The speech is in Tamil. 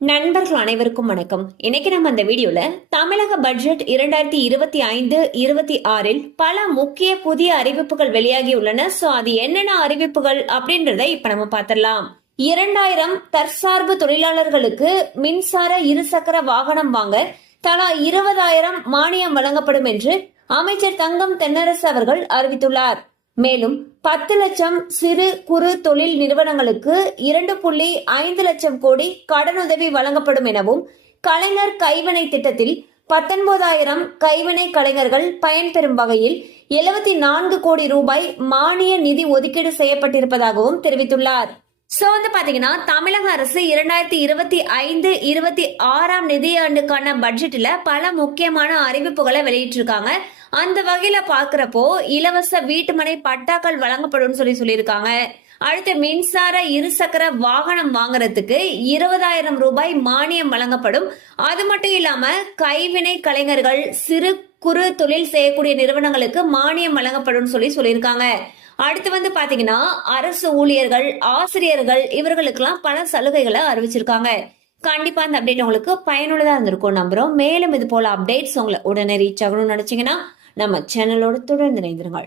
நண்பர்கள் அனைவருக்கும் வணக்கம். இன்னைக்கு நம்ம அந்த வீடியோல தமிழக பட்ஜெட் 2025-26 பல முக்கிய புதிய அறிவிப்புகள் வெளியாகி உள்ளன. சோ அது என்னென்ன அறிவிப்புகள் அப்படின்றத இப்ப நம்ம பார்த்திடலாம். 2000 தற்சார்பு தொழிலாளர்களுக்கு மின்சார இருசக்கர வாகனம் வாங்க தலா 20,000 மானியம் வழங்கப்படும் என்று அமைச்சர் தங்கம் தென்னரசு அவர்கள் அறிவித்துள்ளார். மேலும் 10 லட்சம் சிறு குறு தொழில் நிறுவனங்களுக்கு 2.5 லட்சம் கோடி கடனுதவி வழங்கப்படும் எனவும், கலைஞர் கைவினை திட்டத்தில் 19,000 கைவினை கலைஞர்கள் பயன்பெறும் வகையில் 74 கோடி ரூபாய் மானிய நிதி ஒதுக்கீடு செய்யப்பட்டிருப்பதாகவும் தெரிவித்துள்ளார். சோ பாத்தீங்கன்னா தமிழக அரசு 2025-26 நிதியாண்டுக்கான பட்ஜெட்ல பல முக்கியமான அறிவிப்புகளை வெளியிட்டிருக்காங்க. அந்த வகையில பாக்குறப்போ இலவச வீட்டுமனை பட்டாக்கள் வழங்கப்படும் சொல்லியிருக்காங்க. அடுத்து மின்சார இருசக்கர வாகனம் வாங்குறதுக்கு 20,000 ரூபாய் மானியம் வழங்கப்படும். அது மட்டும் இல்லாம கைவினை கலைஞர்கள் சிறு குறு தொழில் செய்யக்கூடிய நிறுவனங்களுக்கு மானியம் வழங்கப்படும் சொல்லியிருக்காங்க. அடுத்து பாத்தீங்கன்னா அரசு ஊழியர்கள், ஆசிரியர்கள் இவர்களுக்கெல்லாம் பல சலுகைகளை அறிவிச்சிருக்காங்க. கண்டிப்பா இந்த அப்டேட் உங்களுக்கு பயனுள்ளதா இருந்திருக்கும் நம்புறோம். மேலும் இது போல அப்டேட்ஸ் உங்களை உடனே ரீச் ஆகணும்னு நினைச்சீங்கன்னா நம்ம சேனலோட தொடர்ந்து இணைந்திருங்கள்.